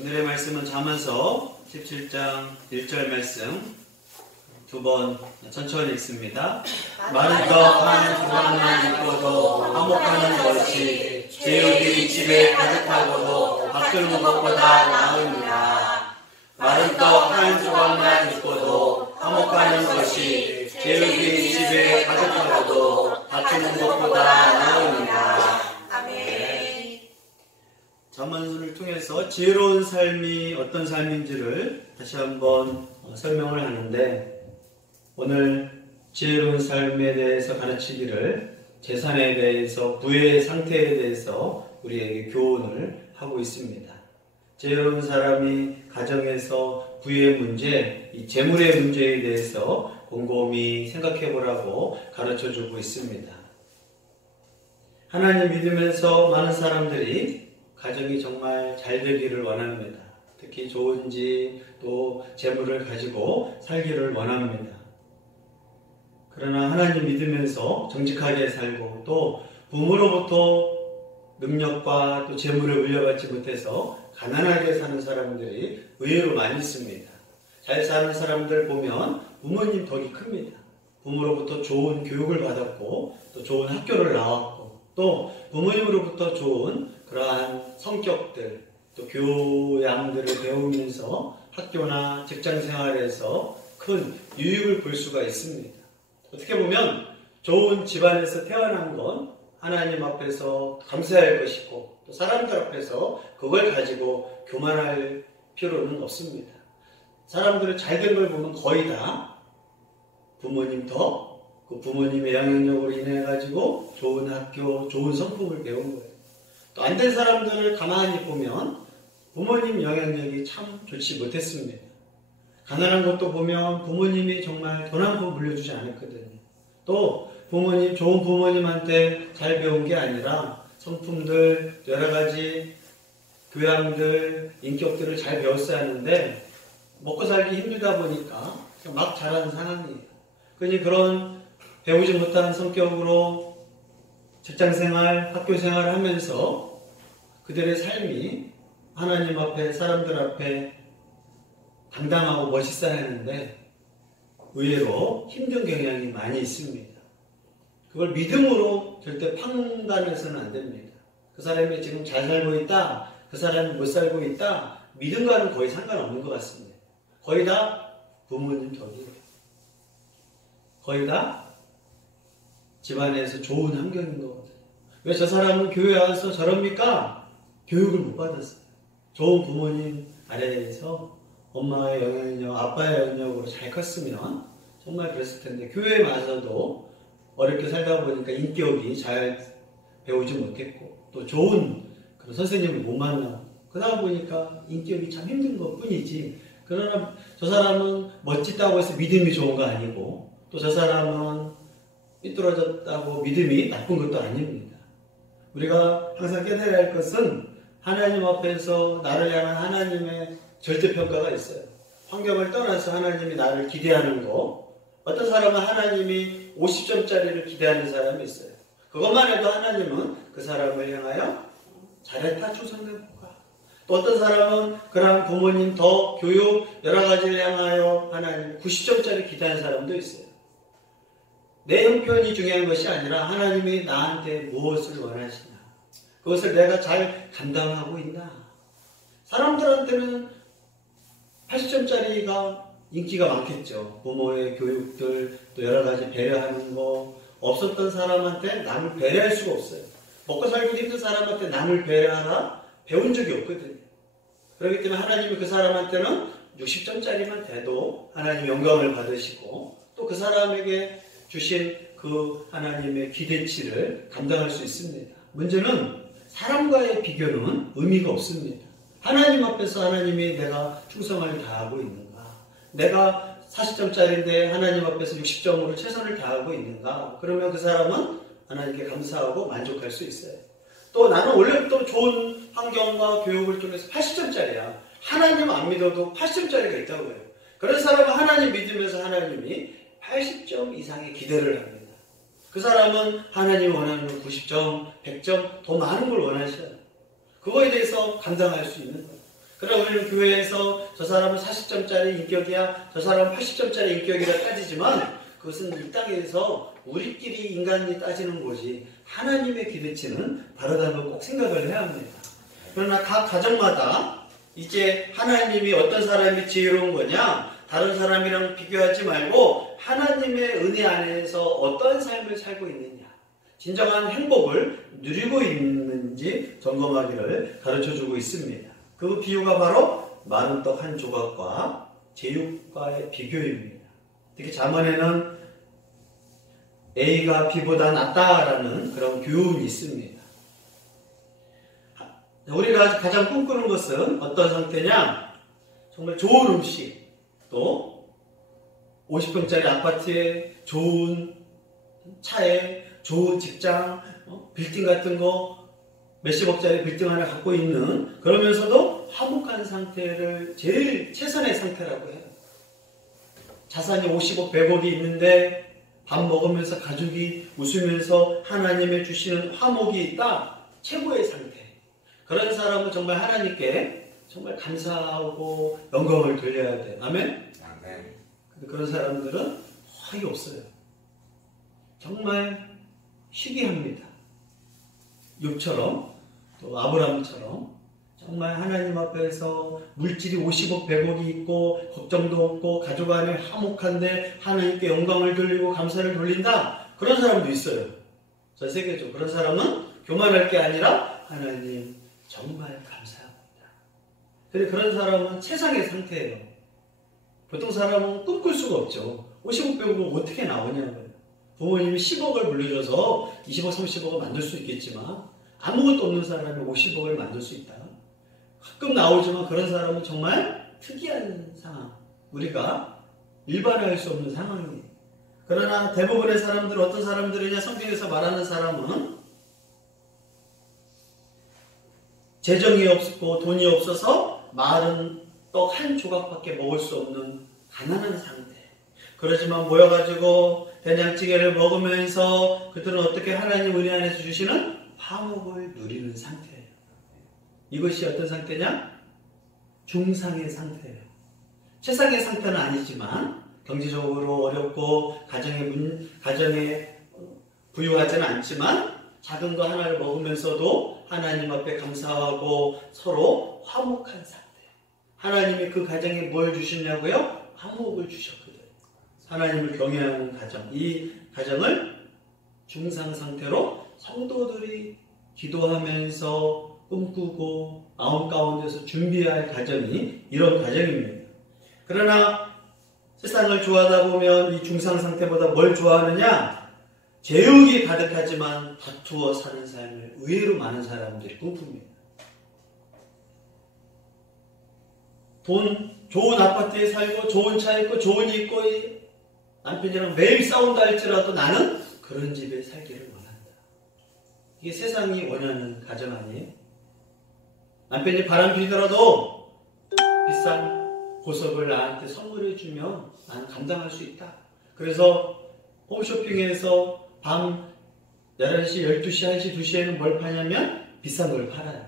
오늘의 말씀은 잠언서 17장 1절 말씀 두 번 천천히 읽습니다. 마른 떡 한 조각만 있고도 화목하는 것이 제육이 집에 가득하고도 바꾸는 것보다 나으니라. 마른 떡 한 조각만 있고도 화목하는 것이 제육이 집에 가득하고도 바꾸는 것보다 나으니라. 아멘. 잠언을 통해서 지혜로운 삶이 어떤 삶인지를 다시 한번 설명을 하는데, 오늘 지혜로운 삶에 대해서 가르치기를 재산에 대해서, 부의 상태에 대해서 우리에게 교훈을 하고 있습니다. 지혜로운 사람이 가정에서 부의 문제, 이 재물의 문제에 대해서 곰곰이 생각해 보라고 가르쳐 주고 있습니다. 하나님 믿으면서 많은 사람들이 가정이 정말 잘 되기를 원합니다. 특히 좋은 집, 또 재물을 가지고 살기를 원합니다. 그러나 하나님 믿으면서 정직하게 살고 또 부모로부터 능력과 또 재물을 물려받지 못해서 가난하게 사는 사람들이 의외로 많이 있습니다. 잘 사는 사람들 보면 부모님 덕이 큽니다. 부모로부터 좋은 교육을 받았고 또 좋은 학교를 나왔고 또 부모님으로부터 좋은 그러한 성격들, 또 교양들을 배우면서 학교나 직장 생활에서 큰 유익을 볼 수가 있습니다. 어떻게 보면 좋은 집안에서 태어난 건 하나님 앞에서 감사할 것이고 또 사람들 앞에서 그걸 가지고 교만할 필요는 없습니다. 사람들은 잘된 걸 보면 거의 다 부모님 덕, 그 부모님의 영향력으로 인해 가지고 좋은 학교, 좋은 성품을 배운 거예요. 또 안 된 사람들을 가만히 보면 부모님 영향력이 참 좋지 못했습니다. 가난한 것도 보면 부모님이 정말 돈 한 푼 물려주지 않았거든요. 또 부모님, 좋은 부모님한테 잘 배운 게 아니라 성품들, 여러 가지 교양들, 인격들을 잘 배웠어야 하는데 먹고 살기 힘들다 보니까 막 자라는 상황이에요. 그러니 그런 배우지 못한 성격으로 직장생활, 학교생활을 하면서 그들의 삶이 하나님 앞에, 사람들 앞에 당당하고 멋있어야 하는데 의외로 힘든 경향이 많이 있습니다. 그걸 믿음으로 절대 판단해서는 안 됩니다. 그 사람이 지금 잘 살고 있다, 그 사람이 못 살고 있다, 믿음과는 거의 상관없는 것 같습니다. 거의 다 부모님 덕이에요. 거의 다 집안에서 좋은 환경인 거거든요. 왜 저 사람은 교회 와서 저럽니까? 교육을 못 받았어요. 좋은 부모님 아래에서 엄마의 영향력, 아빠의 영향력으로 잘 컸으면 정말 그랬을 텐데 교회에 와서도 어렵게 살다 보니까 인격이 잘 배우지 못했고 또 좋은 그런 선생님을 못 만나고 그러다 보니까 인격이 참 힘든 것 뿐이지, 그러나 저 사람은 멋지다고 해서 믿음이 좋은 거 아니고 또 저 사람은 삐뚤어졌다고 믿음이 나쁜 것도 아닙니다. 우리가 항상 깨달아야 할 것은 하나님 앞에서 나를 향한 하나님의 절대평가가 있어요. 환경을 떠나서 하나님이 나를 기대하는 거, 어떤 사람은 하나님이 50점짜리를 기대하는 사람이 있어요. 그것만 해도 하나님은 그 사람을 향하여 잘했다, 충성되고가. 또 어떤 사람은 그런 부모님 더 교육 여러 가지를 향하여 하나님 90점짜리 기대하는 사람도 있어요. 내 형편이 중요한 것이 아니라 하나님이 나한테 무엇을 원하시나, 그것을 내가 잘 감당하고 있나. 사람들한테는 80점짜리가 인기가 많겠죠. 부모의 교육들, 또 여러 가지 배려하는 거. 없었던 사람한테 남을 배려할 수가 없어요. 먹고 살기 힘든 사람한테 남을 배려하나 배운 적이 없거든요. 그렇기 때문에 하나님이 그 사람한테는 60점짜리만 돼도 하나님 영광을 받으시고 또 그 사람에게 주신 그 하나님의 기대치를 감당할 수 있습니다. 문제는 사람과의 비교는 의미가 없습니다. 하나님 앞에서 하나님이 내가 충성을 다하고 있는가? 내가 40점짜리인데 하나님 앞에서 60점으로 최선을 다하고 있는가? 그러면 그 사람은 하나님께 감사하고 만족할 수 있어요. 또 나는 원래부터 좋은 환경과 교육을 통해서 80점짜리야. 하나님 안 믿어도 80점짜리가 있다고 해요. 그런 사람은 하나님 믿으면서 하나님이 80점 이상의 기대를 합니다. 그 사람은 하나님이 원하는 90점, 100점 더 많은 걸 원하셔요. 그거에 대해서 감당할 수 있는 거예요. 그러나 우리는 교회에서 저 사람은 40점짜리 인격이야, 저 사람은 80점짜리 인격이라 따지지만 그것은 이 땅에서 우리끼리 인간이 따지는 거지 하나님의 기대치는 다르다는 걸 꼭 생각을 해야 합니다. 그러나 각 가정마다 이제 하나님이 어떤 사람이 지혜로운 거냐, 다른 사람이랑 비교하지 말고 하나님의 은혜 안에서 어떤 삶을 살고 있느냐, 진정한 행복을 누리고 있는지 점검하기를 가르쳐주고 있습니다. 그 비유가 바로 마른 떡 한 조각과 제육과의 비교입니다. 특히 잠언에는 A가 B보다 낫다라는 그런 교훈이 있습니다. 우리가 가장 꿈꾸는 것은 어떤 상태냐? 정말 좋은 음식, 또 50평짜리 아파트에 좋은 차에 좋은 직장, 빌딩 같은 거 몇십억짜리 빌딩 하나 갖고 있는, 그러면서도 화목한 상태를 제일 최선의 상태라고 해요. 자산이 50억, 100억이 있는데 밥 먹으면서 가족이 웃으면서 하나님의 주시는 화목이 있다. 최고의 상태. 그런 사람은 정말 하나님께 정말 감사하고 영광을 돌려야 돼. 아멘? 아멘. 근데 그런 사람들은 거의 없어요. 정말 희귀합니다. 욥처럼, 또 아브라함처럼 정말 하나님 앞에서 물질이 50억, 100억이 있고 걱정도 없고 가족 안에 화목한데 하나님께 영광을 돌리고 감사를 돌린다. 그런 사람도 있어요. 전 세계적으로. 그런 사람은 교만할 게 아니라 하나님 정말 감사합니다. 근데 그런 사람은 최상의 상태예요. 보통 사람은 꿈꿀 수가 없죠. 50억, 100억은 어떻게 나오냐고요. 부모님이 10억을 물려줘서 20억, 30억을 만들 수 있겠지만 아무것도 없는 사람이 50억을 만들 수 있다. 가끔 나오지만 그런 사람은 정말 특이한 상황. 우리가 일반화할 수 없는 상황이에요. 그러나 대부분의 사람들, 어떤 사람들이냐, 성경에서 말하는 사람은 재정이 없고 돈이 없어서 마른 떡 한 조각밖에 먹을 수 없는 가난한 상태. 그러지만 모여가지고 된장찌개를 먹으면서 그들은 어떻게 하나님 은혜 안에서 주시는 화목을 누리는 상태예요. 이것이 어떤 상태냐? 중상의 상태예요. 최상의 상태는 아니지만 경제적으로 어렵고 가정에 부유하지는 않지만 작은 거 하나를 먹으면서도 하나님 앞에 감사하고 서로 화목한 상태. 하나님이 그 가정에 뭘 주셨냐고요? 화목을 주셨거든요. 하나님을 경외하는 가정. 이 가정을 중상 상태로 성도들이 기도하면서 꿈꾸고 마음 가운데서 준비할 가정이 이런 가정입니다. 그러나 세상을 좋아하다 보면 이 중상 상태보다 뭘 좋아하느냐? 제육이 가득하지만 다투어 사는 삶을 의외로 많은 사람들이 꿈꿉니다. 돈, 좋은 아파트에 살고 좋은 차 있고 좋은 일 있고 남편이랑 매일 싸운다 할지라도 나는 그런 집에 살기를 원한다. 이게 세상이 원하는 가정 아니에요? 남편이 바람 피더라도 비싼 보석을 나한테 선물해 주면 나는 감당할 수 있다. 그래서 홈쇼핑에서 밤 11시, 12시, 1시, 2시에는 뭘 파냐면 비싼 걸 팔아요.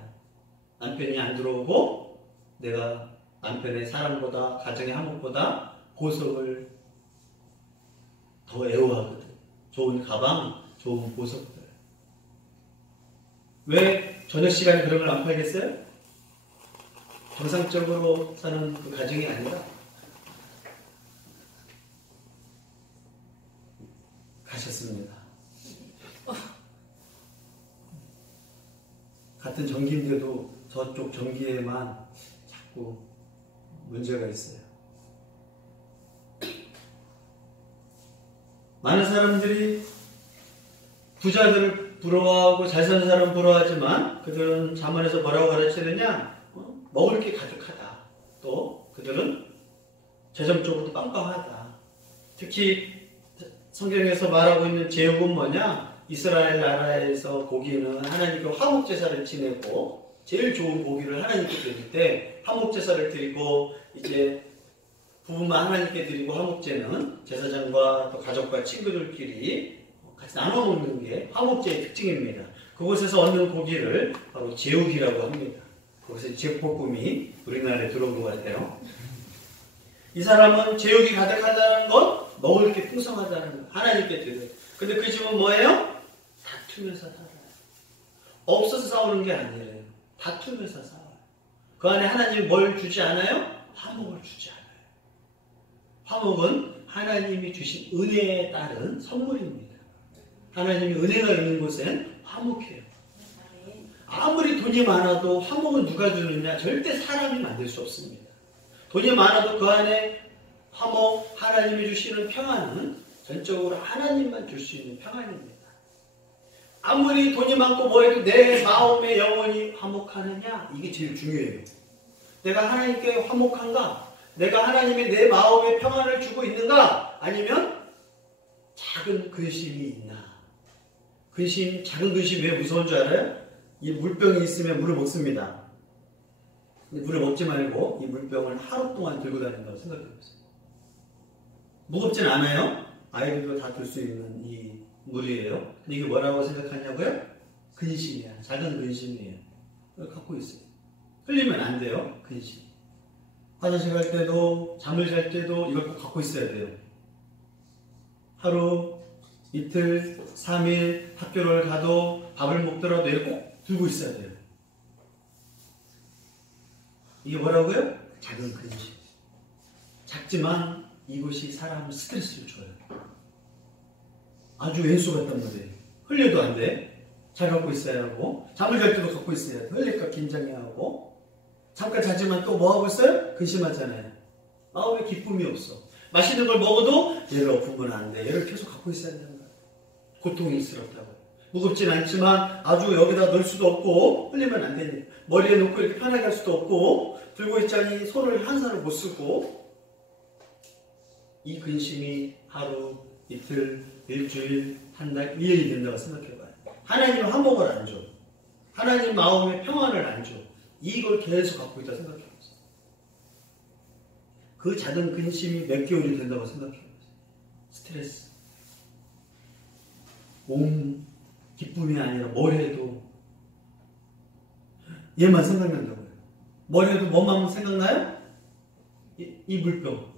남편이 안 들어오고 내가 남편의 사랑보다, 가정의 화목보다 보석을 더 애호하거든. 좋은 가방, 좋은 보석들. 왜 저녁 시간에 그런 걸 안 팔겠어요? 정상적으로 사는 그 가정이 아니라 가셨습니다. 같은 전기인데도 저쪽 전기에만 자꾸 문제가 있어요. 많은 사람들이 부자들을 부러워하고 잘 사는 사람 부러워하지만 그들은 잠언에서 뭐라고 가르치느냐? 먹을 게 가득하다. 또 그들은 재정적으로도 빵빵하다. 특히 성경에서 말하고 있는 제육은 뭐냐? 이스라엘 나라에서 고기는 하나님께 화목제사를 지내고 제일 좋은 고기를 하나님께 드릴 때 화목제사를 드리고 이제 부부만 하나님께 드리고 화목제는 제사장과 또 가족과 친구들끼리 같이 나눠 먹는 게 화목제의 특징입니다. 그곳에서 얻는 고기를 바로 제육이라고 합니다. 거기서 제육볶음이 우리나라에 들어온 것 같아요. 이 사람은 제육이 가득하다는 건 먹을 게 풍성하다는 거. 하나님께 드려요. 근데 그 집은 뭐예요? 다투면서 살아요. 없어서 싸우는 게 아니에요. 다투면서 싸워요. 그 안에 하나님이 뭘 주지 않아요? 화목을 주지 않아요. 화목은 하나님이 주신 은혜에 따른 선물입니다. 하나님이 은혜가 있는 곳엔 화목해요. 아무리 돈이 많아도 화목은 누가 주느냐? 절대 사람이 만들 수 없습니다. 돈이 많아도 그 안에 화목, 하나님이 주시는 평안은 전적으로 하나님만 줄 수 있는 평안입니다. 아무리 돈이 많고 뭐해도 내 마음의 영혼이 화목하느냐? 이게 제일 중요해요. 내가 하나님께 화목한가? 내가 하나님이 내 마음에 평안을 주고 있는가? 아니면 작은 근심이 있나? 작은 근심이 왜 무서운 줄 알아요? 이 물병이 있으면 물을 먹습니다. 물을 먹지 말고 이 물병을 하루 동안 들고 다닌다고 생각해보세요. 무겁진 않아요. 아이들도 다 들 수 있는 이 물이에요. 근데 이게 뭐라고 생각하냐고요? 근심이야. 작은 근심이에요. 갖고 있어요. 흘리면 안 돼요. 근심. 화장실 갈 때도 잠을 잘 때도 이걸 꼭 갖고 있어야 돼요. 하루, 이틀, 3일 학교를 가도 밥을 먹더라도 이걸 꼭 들고 있어야 돼요. 이게 뭐라고요? 작은 근심. 작지만 이것이 사람을 스트레스를 줘요. 아주 왼수 같단 말이에요. 흘려도 안 돼. 잘 갖고 있어야 하고, 잠을 잘 때도 갖고 있어야 돼. 흘릴까 긴장해야 하고, 잠깐 자지만 또 뭐 하고 있어요? 근심하잖아요. 마음에 기쁨이 없어. 맛있는 걸 먹어도 얘를 엎으면 안 돼. 얘를 계속 갖고 있어야 되는 거야. 고통스럽다고. 무겁진 않지만 아주 여기다 넣을 수도 없고 흘리면 안 되니 머리에 놓고 이렇게 편하게 할 수도 없고 들고 있자니 손을 한 살을 못 쓰고 이 근심이 하루, 이틀, 일주일, 한 달, 1년이 된다고 생각해봐요. 하나님 화목을 안 줘. 하나님 마음의 평안을 안 줘. 이걸 계속 갖고 있다 생각해보세요. 그 작은 근심이 몇 개월이 된다고 생각해보세요. 스트레스. 온 기쁨이 아니라 뭘 해도 얘만 생각난다고요. 뭘 해도 뭐만 생각나요? 이 물병.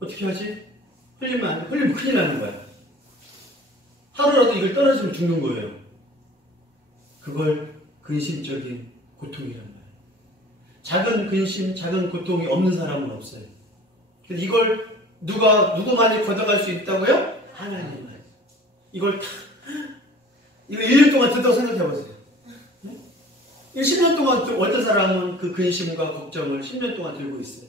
어떻게 하지? 흘리면 안 돼. 흘리면 큰일 나는 거야. 하루라도 이걸 떨어지면 죽는 거예요. 그걸 근심적인 고통이란 말이에요. 작은 근심, 작은 고통이 없는 사람은 없어요. 그래서 이걸 누구만이 걷어갈 수 있다고요? 하나님만. 이걸 다, 이거 1년 동안 든다고 생각해보세요. 10년 동안 어떤 사람은 그 근심과 걱정을 10년 동안 들고 있어요.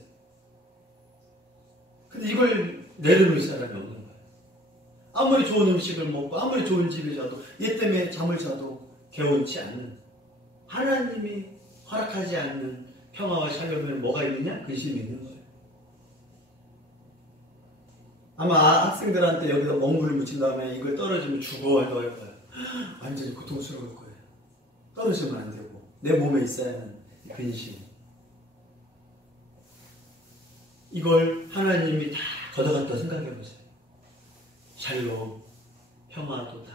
근데 이걸 내려놓을 사람이 없는 거예요. 아무리 좋은 음식을 먹고 아무리 좋은 집에 자도 얘 때문에 잠을 자도 개운치 않는 하나님이 허락하지 않는 평화와 샬롬에 뭐가 있느냐? 근심이 있는 거예요. 아마 학생들한테 여기다 먹물을 묻힌 다음에 이걸 떨어지면 죽어 할 거예요. 완전히 고통스러울 거예요. 떨어지면 안 되고 내 몸에 있어야 하는 근심. 이걸 하나님이 다 걷어갔다 생각해보세요. 샬롬, 평화도 다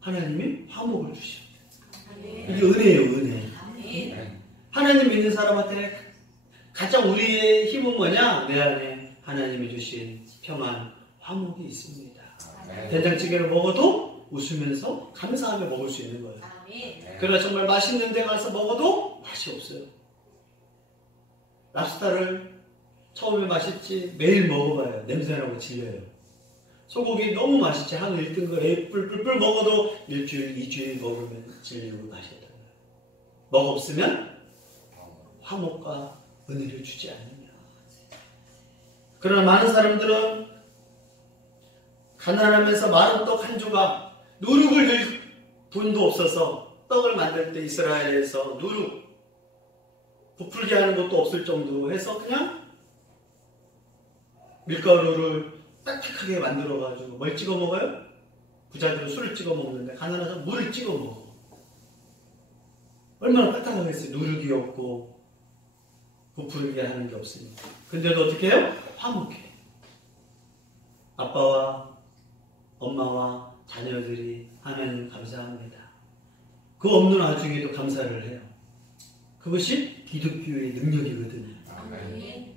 하나님이 화목을 주십니다. 이게 은혜예요, 은혜. 하나님 믿는 사람한테 가장 우리의 힘은 뭐냐? 내 안에 하나님이 주신 평안, 화목이 있습니다. 된장찌개를 먹어도 웃으면서 감사하며 먹을 수 있는 거예요. 그러나 정말 맛있는 데 가서 먹어도 맛이 없어요. 랍스타를 처음에 맛있지 매일 먹어봐요. 냄새나고 질려요. 소고기 너무 맛있지 하늘 1등 거에 뿔뿔뿔 먹어도 일주일, 2주일 먹으면 질리고 맛이 없다는 거예요. 먹 없으면 화목과 은혜를 주지 않느냐. 그러나 많은 사람들은 가난하면서 마른 떡 한 조각, 누룩을 늘 돈도 없어서 떡을 만들 때 이스라엘에서 누룩 부풀게 하는 것도 없을 정도로 해서 그냥 밀가루를 딱딱하게 만들어가지고 뭘 찍어 먹어요? 부자들은 술을 찍어 먹는데 가난해서 물을 찍어 먹어. 얼마나 딱딱하겠어요. 누룩이 없고 부풀게 하는 게 없으니까. 근데도 어떻게 해요? 화목해. 아빠와 엄마와 자녀들이 하나님 감사합니다. 그 없는 와중에도 감사를 해요. 그것이 기독교의 능력이거든요. 아멘.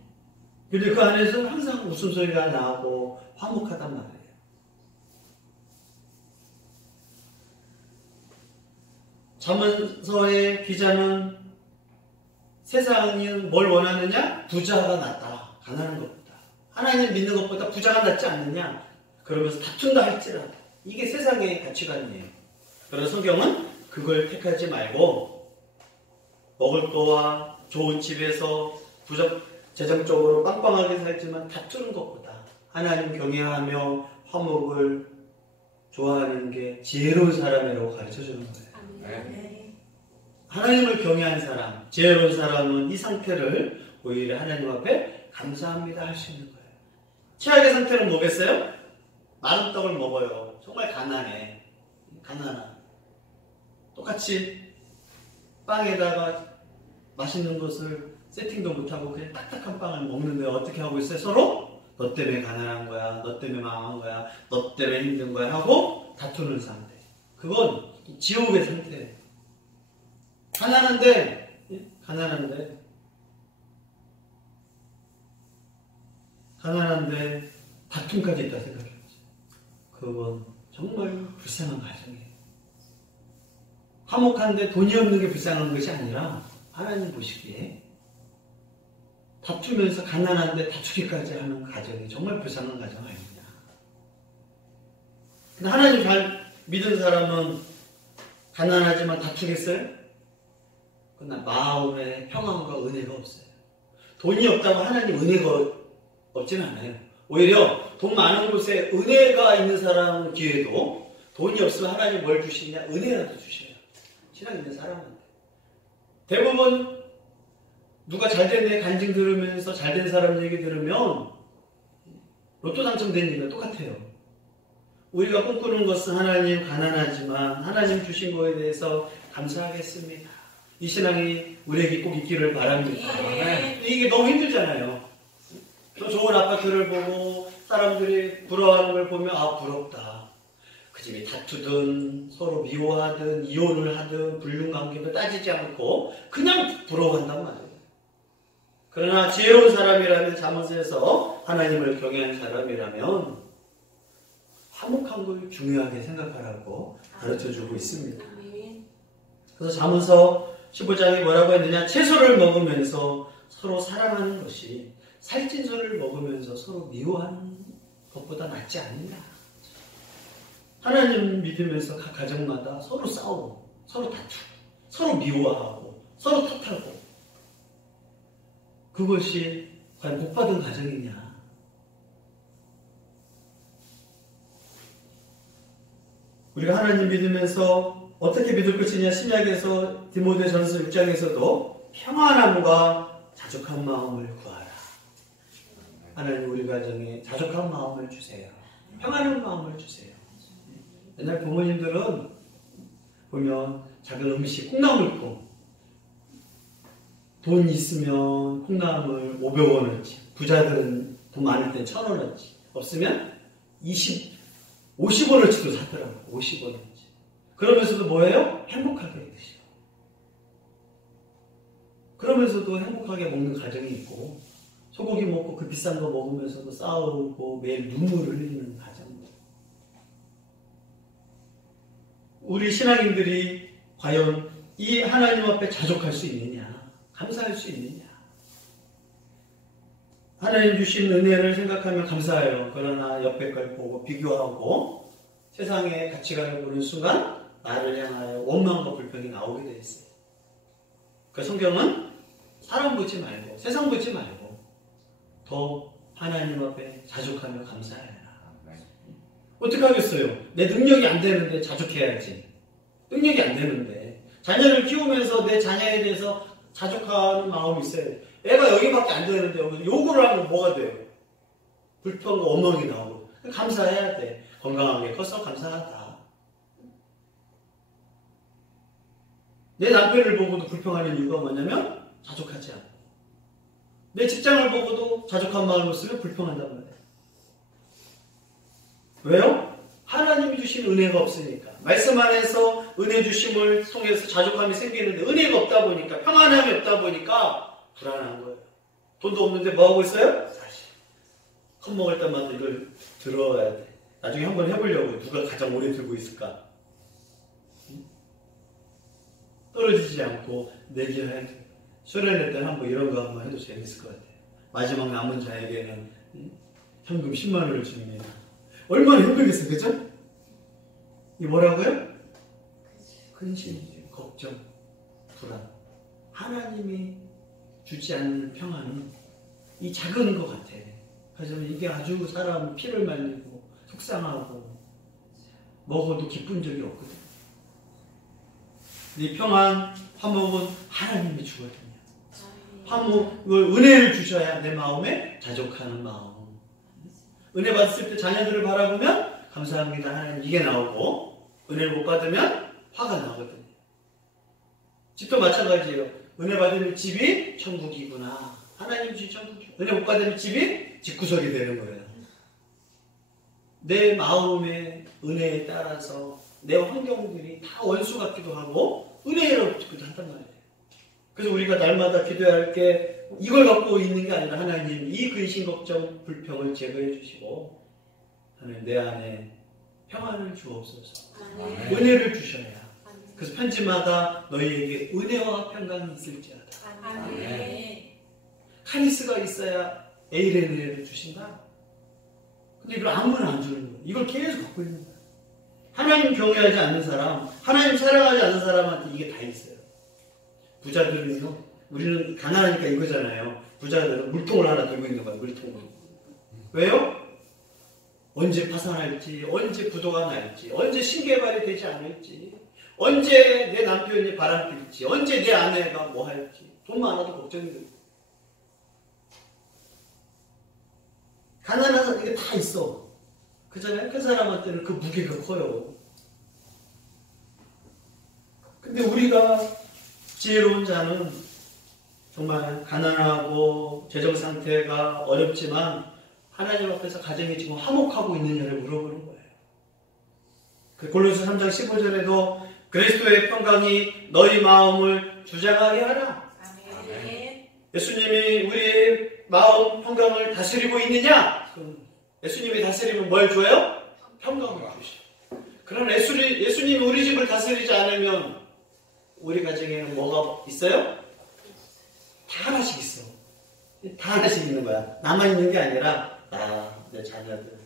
그런데 그 안에서 항상 웃음소리가 나고 화목하단 말이에요. 잠언서의 기자는 세상이 뭘 원하느냐? 부자가 낫다. 가난한 것보다. 하나님 믿는 것보다 부자가 낫지 않느냐? 그러면서 다툰다 할지라도. 이게 세상의 가치관이에요. 그래서 성경은 그걸 택하지 말고 먹을 거와 좋은 집에서 재정적으로 빵빵하게 살지만 다투는 것보다 하나님 경외하며 화목을 좋아하는 게 지혜로운 사람이라고 가르쳐주는 거예요. 아멘. 하나님을 경외한 사람, 지혜로운 사람은 이 상태를 오히려 하나님 앞에 감사합니다 할 수 있는 거예요. 최악의 상태는 뭐겠어요? 마른 떡을 먹어요. 정말 가난해. 가난한. 똑같이 빵에다가 맛있는 것을 세팅도 못하고 그냥 딱딱한 빵을 먹는데 어떻게 하고 있어요? 서로 너 때문에 가난한 거야, 너 때문에 망한 거야, 너 때문에 힘든 거야 하고 다투는 상태. 그건 지옥의 상태예요. 가난한데 다툼까지 있다 생각해보세요. 그건 정말 불쌍한 가정이에요. 화목한데 돈이 없는 게 불쌍한 것이 아니라 하나님 보시기에 다투면서 가난한데 다투기까지 하는 가정이 정말 불쌍한 가정 아니냐. 근데 하나님 잘 믿은 사람은 가난하지만 다투겠어요? 그러나 마음에 평안과 은혜가 없어요. 돈이 없다고 하나님 은혜가 없지는 않아요. 오히려 돈 많은 곳에 은혜가 있는 사람 기회도 돈이 없으면 하나님 뭘 주시냐? 은혜라도 주셔요. 신앙 있는 사람한테. 대부분 누가 잘됐네 간증 들으면서 잘된 사람 얘기 들으면 로또 당첨된 얘기가 똑같아요. 우리가 꿈꾸는 것은 하나님 가난하지만 하나님 주신 거에 대해서 감사하겠습니다. 이 신앙이 우리에게 꼭 있기를 바랍니다. 이게 너무 힘들잖아요. 또 좋은 아파트를 보고 사람들이 부러워하는 걸 보면 아 부럽다. 그 집이 다투든 서로 미워하든 이혼을 하든 불륜관계도 따지지 않고 그냥 부러워한단 말이에요. 그러나 지혜로운 사람이라면 잠언서에서 하나님을 경외하는 사람이라면 화목한 걸 중요하게 생각하라고 가르쳐주고 있습니다. 그래서 잠언서 15장에 뭐라고 했느냐? 채소를 먹으면서 서로 사랑하는 것이 살찐소를 먹으면서 서로 미워하는 것보다 낫지 않느냐. 하나님 믿으면서 각 가정마다 서로 싸우고 서로 다투고 서로 미워하고 서로 탓하고 그것이 과연 복받은 가정이냐. 우리가 하나님 믿으면서 어떻게 믿을 것이냐. 신약에서 디모데전서 6장에서도 평안함과 자족한 마음을 구하라. 하나님 우리 가정에 자족한 마음을 주세요. 평안한 마음을 주세요. 옛날 부모님들은 보면 작은 음식 콩나물국 돈 있으면 콩나물 500원어치, 부자들은 돈 많을 땐 1000원어치, 없으면 50원어치도 사더라고요. 50원어치. 그러면서도 뭐예요? 행복하게 드셔. 그러면서도 행복하게 먹는 가정이 있고 소고기 먹고 그 비싼 거 먹으면서도 싸우고 매일 눈물을 흘리는 가정. 우리 신앙인들이 과연 이 하나님 앞에 자족할 수 있느냐? 감사할 수 있느냐? 하나님 주신 은혜를 생각하면 감사해요. 그러나 옆에 걸 보고 비교하고 세상의 가치관을 보는 순간 나를 향하여 원망과 불평이 나오게 되어 있어요. 그 성경은 사람 보지 말고 세상 보지 말고 더 하나님 앞에 자족하며 감사해라. 어떻게 하겠어요? 내 능력이 안 되는데 자족해야지. 능력이 안 되는데 자녀를 키우면서 내 자녀에 대해서 자족하는 마음이 있어요. 애가 여기밖에 안 되는데 여기서 요구를 하면 뭐가 돼요? 불평과 원망이 나오고 감사해야 돼. 건강하게 커서 감사하다. 내 남편을 보고도 불평하는 이유가 뭐냐면 자족하지 않아. 내 직장을 보고도 자족한 마음을 쓰면 불평한단 말이에요. 왜요? 하나님이 주신 은혜가 없으니까. 말씀 안에서 은혜 주심을 통해서 자족함이 생기는데 은혜가 없다 보니까 평안함이 없다 보니까 불안한 거예요. 돈도 없는데 뭐 하고 있어요? 사실 컵먹을 때마다 이걸 들어야 돼. 나중에 한번 해보려고. 누가 가장 오래 들고 있을까? 떨어지지 않고 내기해야 돼. 수련회 때는 한번 이런 거 한번 해도 재밌을 것 같아요. 마지막 남은 자에게는 현금 10만 원을 줍니다. 얼마나 힘들겠어요, 그죠? 이 뭐라고요? 근심이죠. 걱정, 불안. 하나님이 주지 않는 평안은 이 작은 것 같아. 그래서 이게 아주 사람 피를 말리고 속상하고 먹어도 기쁜 적이 없거든. 이 평안, 화목은 하나님이 주거든요. 화목을 은혜를 주셔야 내 마음에 자족하는 마음. 은혜 받았을 때 자녀들을 바라보면 감사합니다 하나님 이게 나오고, 은혜를 못 받으면 화가 나거든요. 집도 마찬가지예요. 은혜 받으면 집이 천국이구나. 하나님 집 천국이구나. 은혜 못 받으면 집이 집구석이 되는 거예요. 내 마음의 은혜에 따라서 내 환경들이 다 원수 같기도 하고 은혜롭기도 한단 말이에요. 그래서 우리가 날마다 기도해야 할 게 이걸 갖고 있는 게 아니라 하나님 이 근심 걱정 불평을 제거해 주시고 하나님 내 안에 평안을 주옵소서. 은혜를 주셔야. 그래서 편지마다 너희에게 은혜와 평강이 있을지어다. 카리스가 있어야 에일의 은혜를 주신다. 근데 이걸 아무나 안 주는 거예요. 이걸 계속 갖고 있는 거예요. 하나님 경외하지 않는 사람, 하나님 사랑하지 않는 사람한테 이게 다 있어요. 부자들은요, 우리는 가난하니까 이거잖아요. 부자들은 물통을 하나 들고 있는 거예요. 물통을. 왜요? 언제 파산할지, 언제 부도가 날지, 언제 신개발이 되지 않을지, 언제 내 남편이 바람필지, 언제 내 아내가 뭐 할지. 돈 많아도 걱정이 돼요. 가난한 사람 이게 다 있어. 그잖아요. 그 사람한테는 그 무게가 커요. 근데 우리가 지혜로운 자는 정말 가난하고 재정 상태가 어렵지만 하나님 앞에서 가정이 지금 화목하고 있느냐를 물어보는 거예요. 그 골로새 3장 15절에도 그리스도의 평강이 너희 마음을 주장하게 하라. 아멘. 예수님이 우리의 마음 평강을 다스리고 있느냐? 예수님이 다스리면 뭘 줘요? 평강을 주셔. 그러나 예수님이 우리 집을 다스리지 않으면 우리 가정에는 뭐가 있어요? 다 하나씩 있어. 다 하나씩 있는 거야. 나만 있는 게 아니라 나, 내 자녀들.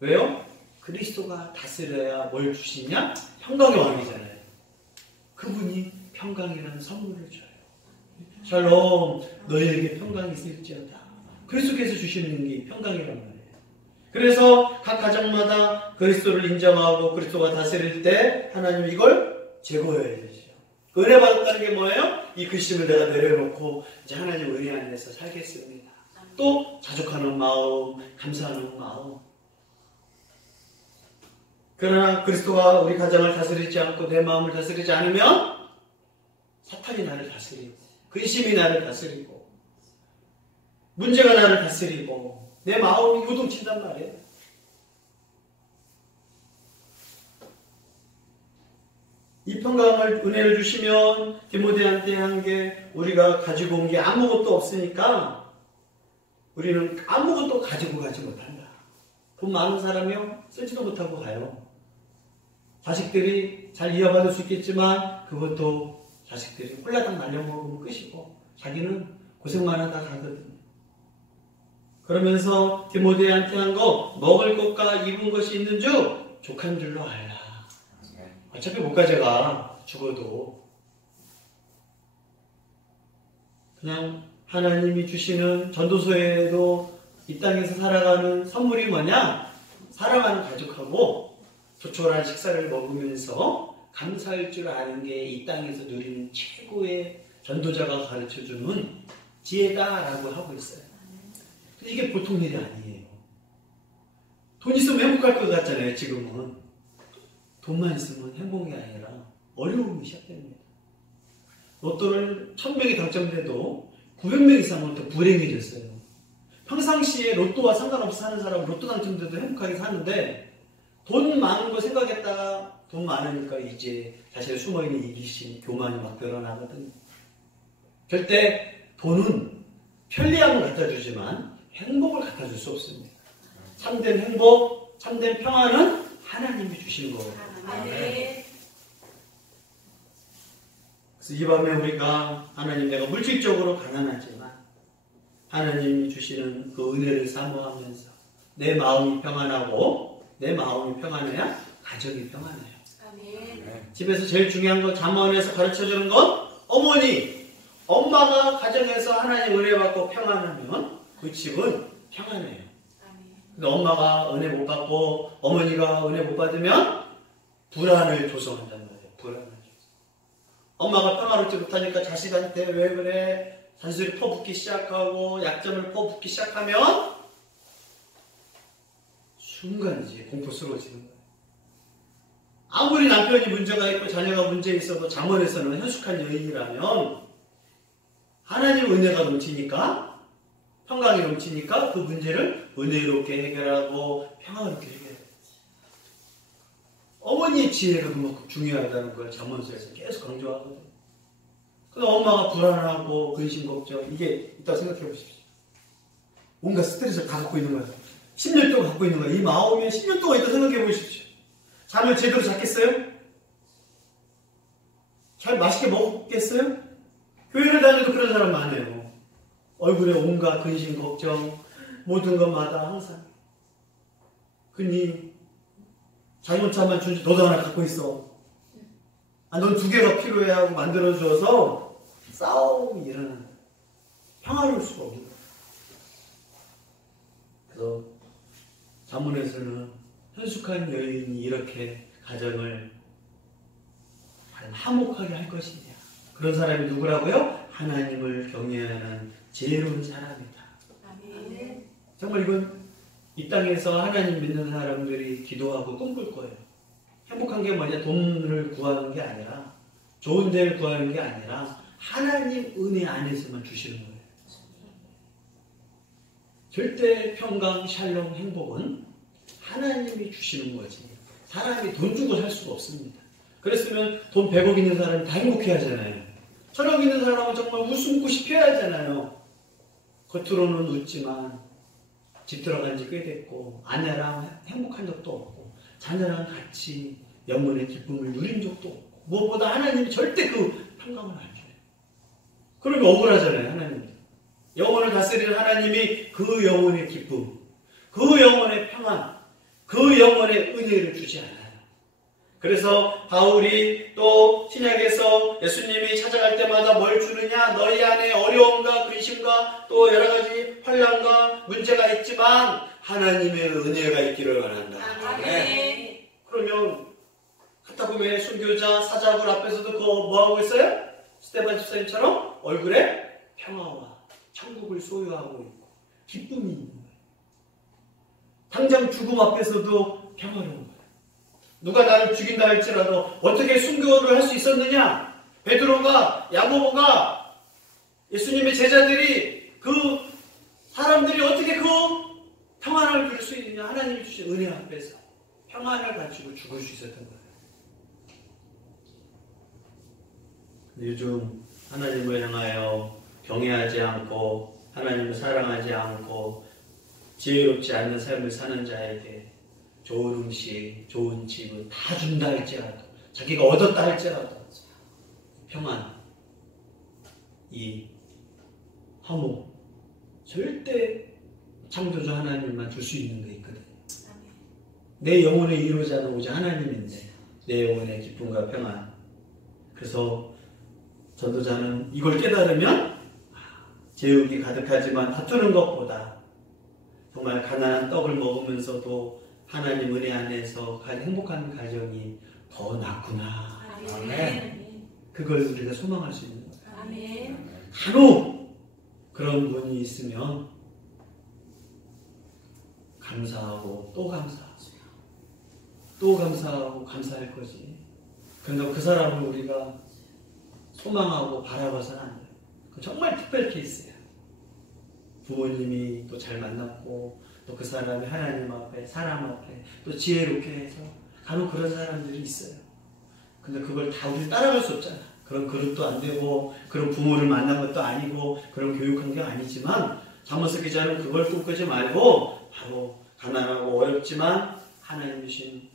왜요? 그리스도가 다스려야 뭘 주시냐? 평강의 왕이잖아요. 그분이 평강이라는 선물을 줘요. 샬롬, 너희에게 평강이 있을지어다. 그리스도께서 주시는 게 평강이란 말이에요. 그래서 각 가정마다 그리스도를 인정하고 그리스도가 다스릴 때 하나님 이걸 제거해야 되죠. 은혜 받았다는 게 뭐예요? 이 근심을 내가 내려놓고 이제 하나님 은혜 안에서 살겠습니다. 또 자족하는 마음, 감사하는 마음. 그러나 그리스도가 우리 가정을 다스리지 않고 내 마음을 다스리지 않으면 사탄이 나를 다스리고 근심이 나를 다스리고 문제가 나를 다스리고 내 마음이 요동친단 말이에요. 이 평강을 은혜를 주시면 디모데한테 한 게 우리가 가지고 온 게 아무것도 없으니까 우리는 아무것도 가지고 가지 못한다. 돈 많은 사람이요 쓰지도 못하고 가요. 자식들이 잘 이어받을 수 있겠지만 그것도 자식들이 홀라당 날려먹으면 끝이고 자기는 고생만 하다 가거든요. 그러면서 디모데한테 한 거 먹을 것과 입은 것이 있는 줄 족한 줄로 알라. 어차피 못 가져가 죽어도. 그냥 하나님이 주시는 전도서에도 이 땅에서 살아가는 선물이 뭐냐? 사랑하는 가족하고 조촐한 식사를 먹으면서 감사할 줄 아는 게 이 땅에서 누리는 최고의 전도자가 가르쳐주는 지혜다라고 하고 있어요. 근데 이게 보통 일이 아니에요. 돈 있으면 행복할 것 같잖아요. 지금은 돈만 있으면 행복이 아니라 어려움이 시작됩니다. 로또를 1000명이 당첨돼도 900명 이상은 더 불행해졌어요. 평상시에 로또와 상관없이 사는 사람은 로또 당첨돼도 행복하게 사는데 돈 많은 거 생각했다가 돈 많으니까 이제 자신의 숨어있는 이기심, 교만이 막 드러나거든요. 절대 돈은 편리함을 갖다 주지만 행복을 갖다 줄 수 없습니다. 참된 행복, 참된 평안은 하나님이 주시는 거예요. 아멘. 그래서 이 밤에 우리가 하나님, 내가 물질적으로 가난하지만 하나님이 주시는 그 은혜를 사모하면서 내 마음이 평안하고, 내 마음이 평안해야 가정이 평안해요. 아멘. 집에서 제일 중요한 건, 잠언에서 가르쳐주는 건 어머니, 엄마가 가정에서 하나님 은혜 받고 평안하면 그 집은 평안해요. 근데 엄마가 은혜 못 받고 어머니가 은혜 못 받으면 불안을 조성한단 말이에요. 불안을 조성. 엄마가 평화롭지 못하니까 자식한테 왜 그래? 잔소리 퍼붓기 시작하고 약점을 퍼붓기 시작하면 순간 이제 공포스러워지는 거예요. 아무리 남편이 문제가 있고 자녀가 문제 있어도 잠언에서는 현숙한 여인이라면 하나님 은혜가 넘치니까, 평강이 넘치니까 그 문제를 은혜롭게 해결하고 평화롭게 해결해요. 어머니의 지혜가 그만큼 중요하다는 걸 잠언서에서 계속 강조하거든요. 그래서 엄마가 불안하고 근심 걱정, 이게 있다고 생각해 보십시오. 온갖 스트레스를 다 갖고 있는 거예요. 10년 동안 갖고 있는 거예요. 이 마음에 10년 동안 있다고 생각해 보십시오. 잠을 제대로 잤겠어요? 잘 맛있게 먹었겠어요? 교회를 다녀도 그런 사람 많아요. 얼굴에 온갖 근심 걱정, 모든 것마다 항상. 그니 잘못하면 준지 너도 하나 갖고 있어. 아, 넌 2개가 필요해 하고 만들어주어서 싸움이 일어나는 거예요. 평화로울 수가 없는 거예요. 그래서 잠언에서는 현숙한 여인이 이렇게 가정을 화목하게 할 것이냐. 그런 사람이 누구라고요? 하나님을 경외하는 지혜로운 사람이다. 아멘. 정말 이건 이 땅에서 하나님 믿는 사람들이 기도하고 꿈꿀 거예요. 행복한 게 뭐냐? 돈을 구하는 게 아니라, 좋은 데를 구하는 게 아니라 하나님 은혜 안에서만 주시는 거예요. 절대 평강, 샬롬, 행복은 하나님이 주시는 거지. 사람이 돈 주고 살 수가 없습니다. 그랬으면 돈 100억 있는 사람이 다 행복해 하잖아요. 1000억 있는 사람은 정말 웃음꽃이 피어야 하잖아요. 겉으로는 웃지만 집 들어간 지 꽤 됐고 아내랑 행복한 적도 없고 자녀랑 같이 영혼의 기쁨을 누린 적도 없고, 무엇보다 하나님이 절대 그 평강을 안 줘요. 그러면 억울하잖아요. 하나님이 영혼을 다스리는 하나님이 그 영혼의 기쁨, 그 영혼의 평안, 그 영혼의 은혜를 주지 않아요. 그래서 바울이 또 신약에서 예수님이 찾아갈 때마다 뭘 주느냐? 너희 안에 어려움과 근심과 또 여러 가지 환난과 문제가 있지만 하나님의 은혜가 있기를 원한다. 아멘. 그러면 갔다 보면 순교자 사자굴 앞에서도 그거 뭐 하고 있어요? 스데반 집사님처럼 얼굴에 평화와 천국을 소유하고 있고 기쁨이 있는 거예요. 당장 죽음 앞에서도 평화로운 거예요. 누가 나를 죽인다 할지라도 어떻게 순교를 할 수 있었느냐? 베드로가, 야고보가, 예수님의 제자들이, 그 사람들이 어떻게 그 평안을 누릴 수 있느냐? 하나님이 주신 은혜 앞에서 평안을 가지고 죽을 수 있었던 거예요. 요즘 하나님을 향하여 경외하지 않고 하나님을 사랑하지 않고 지혜롭지 않는 삶을 사는 자에게 좋은 음식, 좋은 집을 다 준다 할지라도, 자기가 얻었다 할지라도 평안, 이 화목, 절대 창조주 하나님만 줄 수 있는 게 있거든요. 내 영혼의 이루자는 오직 하나님인데 내 영혼의 기쁨과 평안. 그래서 전도자는 이걸 깨달으면 제육이 가득하지만 다투는 것보다 정말 가난한 떡을 먹으면서도 하나님 은혜 안에서 행복한 가정이 더 낫구나. 아멘. 그걸 우리가 소망할 수 있는 거예요. 아멘. 간혹 그런 분이 있으면 감사하고 또 감사하고 또 감사하고 감사할 거지. 그런데 그 사람을 우리가 소망하고 바라봐서는 안 돼요. 정말 특별 케이스예요. 부모님이 또 잘 만났고 또 그 사람이 하나님 앞에 사람 앞에 또 지혜롭게 해서 간혹 그런 사람들이 있어요. 근데 그걸 다 우리 따라갈 수 없잖아. 그런 그릇도 안 되고 그런 부모를 만난 것도 아니고 그런 교육 환경 아니지만 잠언서 기자는 그걸 꿈꾸지 말고 바로 가난하고 어렵지만 하나님 주신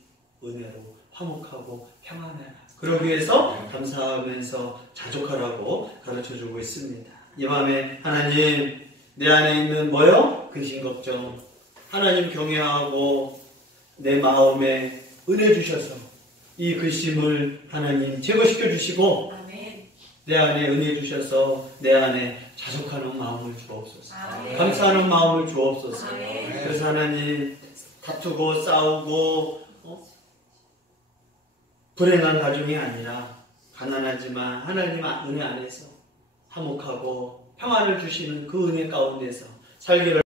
은혜로 화목하고 평안해라. 그러기 위해서 감사하면서 자족하라고 가르쳐주고 있습니다. 이 밤에 하나님 내 안에 있는 뭐요? 근심 걱정 하나님 경외하고 내 마음에 은혜 주셔서 이 근심을 하나님 제거시켜 주시고 아멘. 내 안에 은혜 주셔서 내 안에 자족하는 마음을 주옵소서. 아멘. 감사하는 마음을 주옵소서. 아멘. 그래서 하나님 다투고 싸우고 불행한 가정이 아니라 가난하지만 하나님 은혜 안에서 화목하고 평안을 주시는 그 은혜 가운데서 살기를